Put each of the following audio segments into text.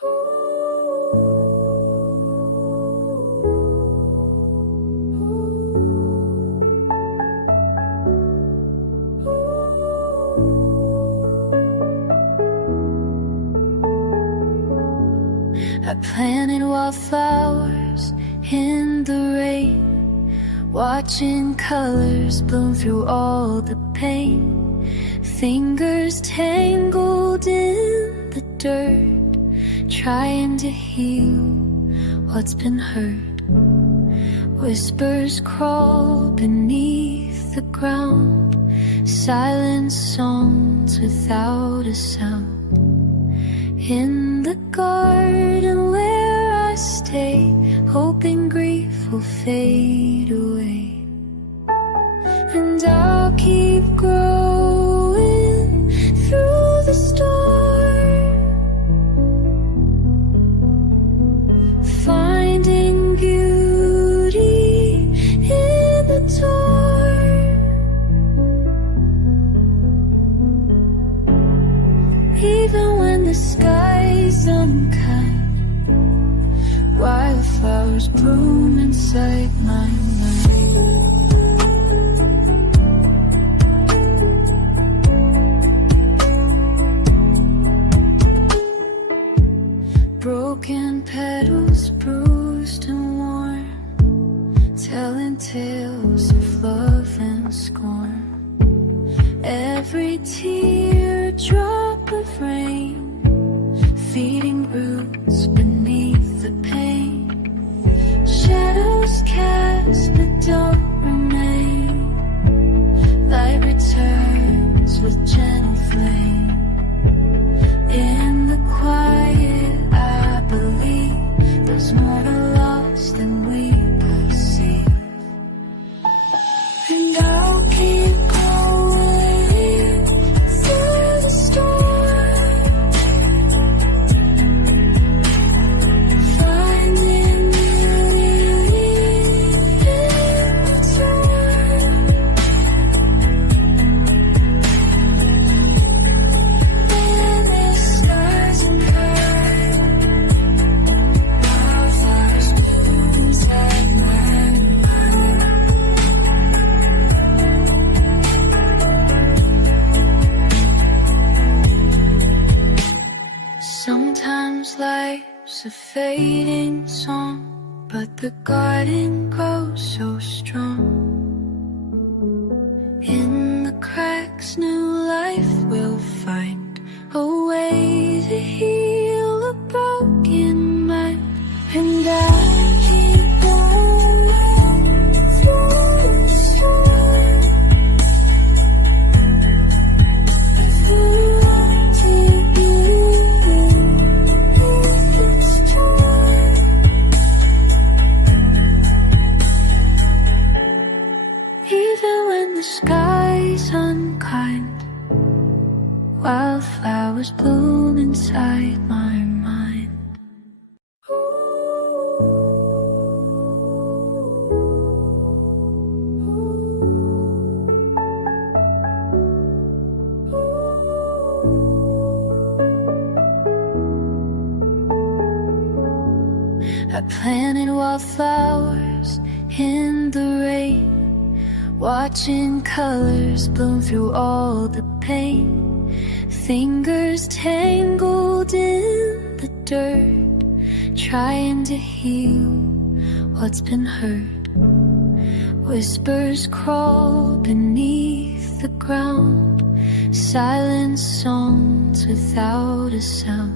I planted wildflowers in the rain, watching colors bloom through all the pain. Fingers tangled in the dirt, trying to heal what's been hurt. Whispers crawl beneath the ground, silent songs without a sound. In the garden where I stay, hoping grief will fade away. And I'll keep growing through the storm, finding beauty in the torn. Even when the sky's unkind, wildflowers bloom inside my mind. Broken petals, bruised and worn, telling tales of love and scorn. Every teardrop of rain, feeding roots beneath the pain. Shadows cast but don't remain. Light returns with gentle flame. In the quiet I believe there's more to loss than we perceive. And I'll keep going through the storm, finding beauty in the torn. When the stars are kind, wildflowers bloom inside my mind. Sometimes life's a fading song, but the garden grows so strong. In the cracks, new life will find a way to heal a broken mind. And I'll keep going through the storm, through to beauty in its torn. Even when the sky's unkind, wildflowers bloom inside my mind. I planted wildflowers in the rain, watching colors bloom through all the pain. Fingers tangled in the dirt, trying to heal what's been hurt. Whispers crawl beneath the ground, silent songs without a sound.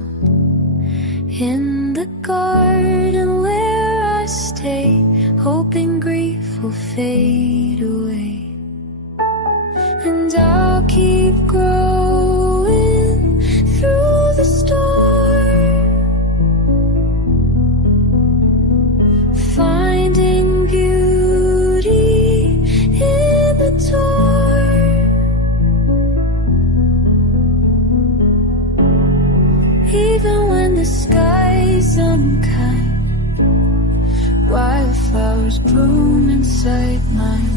In the garden where I stay, hoping grief will fade away. And I'll keep growing through the storm, finding beauty in the torn. Even when the sky's unkind, wildflowers bloom inside my mind.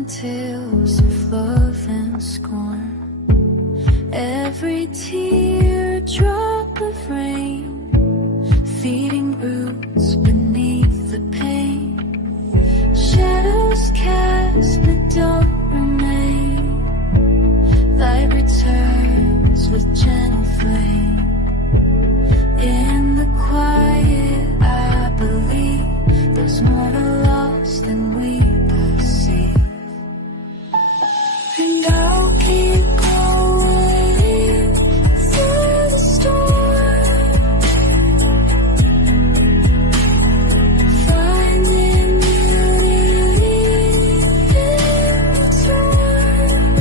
and tales of love and scorn. Every teardrop of rain, feeding roots beneath the pain. Shadows cast but don't remain. Light returns with gentle flame. In the quiet I believe there's more to loss than we perceive. And I'll keep going through the storm, finding beauty in the storm.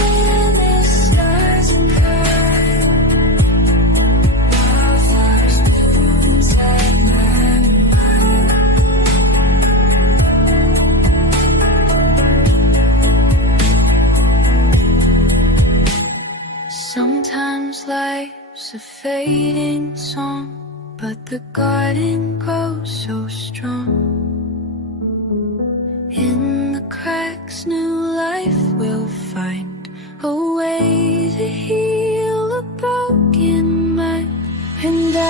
When the stars are kind, wildflowers bloom inside my mind. Sometimes life's a fading song, but the garden grows so strong. In the cracks, new life will find a way to heal a broken mind. And I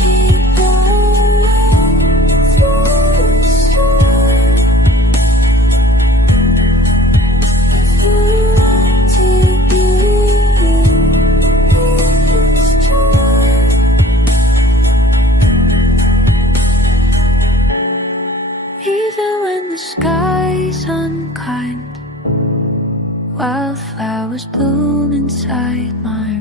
keep going through the storm, through to beauty in its joy. Even when the sky's unkind, wildflowers bloom inside my